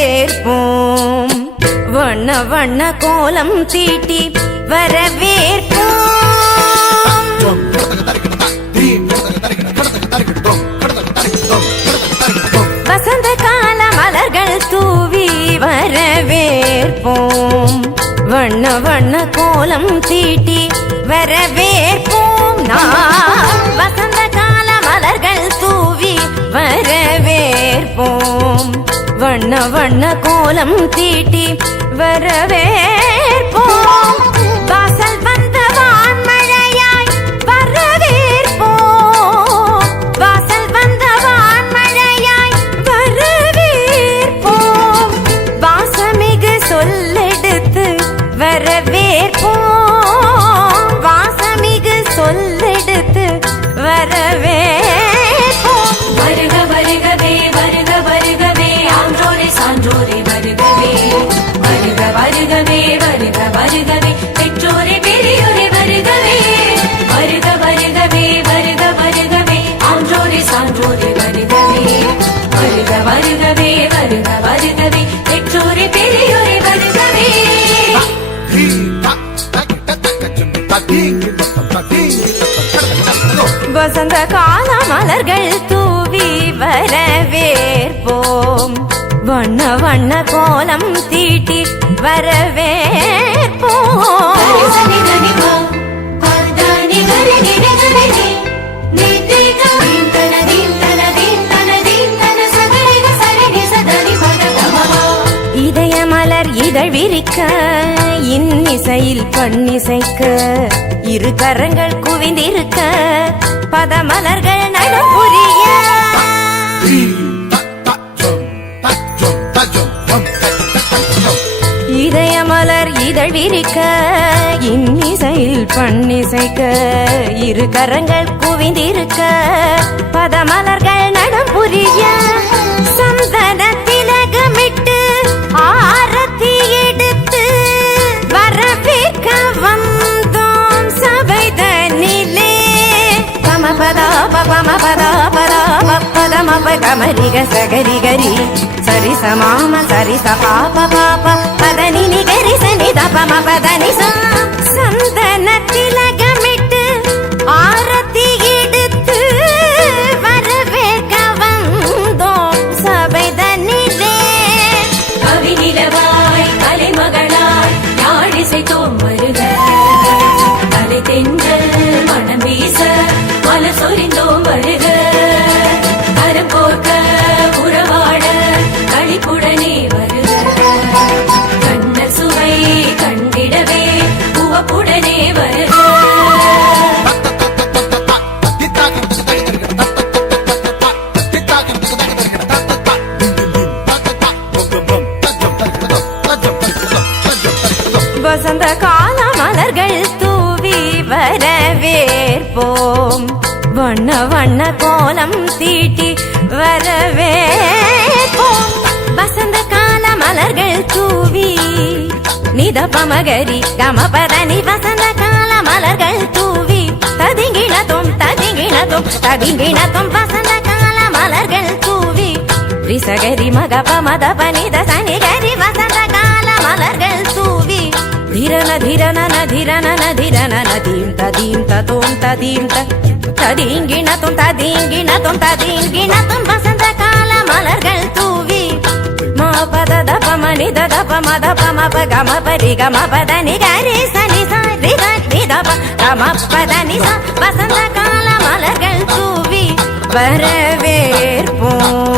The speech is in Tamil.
வரவேற்போம் வண்ண வண்ண கோலம் தீட்டி வரவேற்போம் வசந்த கால மலர்கள் தூவி வரவேற்போம் வண்ண வண்ண கோலம் தீட்டி வரவேற்போம் வசந்த கால மலர்கள் தூவி வரவேற்போம் வண்ண வண்ண கோலம் தீட்டி வரவேற்போம் வாசல் வந்த வான்மழையாய் வரவேற்போம் வாசல் வந்த வான்மழையாய் வரவேற்போம் வாசமிகு சொல்லெடுத்து வரவேற்போம் வாசமிகு சொல்லெடுத்து வரவேற்போம் வருக வருகவே வருக வருகவே சான்றோரே வருகவே வருக வருகவே வருக வருகவே பெற்றோரே பெரியோரே வருகவே வருக வருகவே வருக வருகவே ஆன்றோரே சான்றோரே வருகவே வருக வருகவே வருக வருகவே பெற்றோரே பெரியோரே வருகவே வசந்த கால மலர்கள் தூவி வரவேற்போம் வண்ண வண்ண கோலம் தீட்டி வரவேற்போம் இதய மலர் இதழ் விரிக்க இன்னிசையில் பண்ணிசைக்க இரு கரங்கள் குவிந்திருக்க பதமலர்கள் நடப்புரிய இதய மலர் இதழ் விரிக்க இன்னிசையில் பண்ணிசைக்க இரு கரங்கள் குவிந்திருக்க பதமலர்கள் நடப்புரிய சந்தன திலகமிட்டு ஆரத்தி எடுத்து வரவேற்க வந்தோம் சபைதனிலே பமபதா பமபதா பதா பதமப கமரிக சகரிகரி சரி சமாம சரி சபாப பாப பதனி நிகரி சனி தபம பதனி சந்தன திலகமிட்டு ஆரத்தி எடுத்து வரவேற்க வந்தோம் சபைதனிலே கவி நிலவாய் கலைமகளாய் யாழிசைத்தோம் வருக கலை தென்றல் மனம் வீச மலர் சொரிந்தோம் வருக கரம் கோர்க்க உறவாட களிப்புடனே வருக கண்ணல் சுவை கண்டிடவே உவப்புடனே வருக வசந்த கால மலர்கள் தூவி வரவேற்போம் வண்ண வண்ண கோலம் தீட்டி வரவேற்போம் வசந்த கால மலர்கள் தூவி நித பமகரி கமபதனி வசந்த கால மலர்கள் தூவி ததிங்கிணத்தும் ததிங்கிணத்தும் ததிங்கிணத்தும் வசந்த கால மலர்கள் தூவி ரிசகரி மக பமத பனித சனிகரி வசந்த கால மலர்கள் தூவி धिरन धिरन न धिरन न धिरन न धीम तदीम ततोम तदीम तदींगिण तुम तदींगिण तुम तदींगिण तुम वसंत काल मलர்கள் தூவி மா பத தப மனி தப மத பம ப கம பரி கம பத நி கரி சனி ச ரி க நி தப கம பத நி ச வசந்த கால மலர்கள் தூவி வரவேற்போம்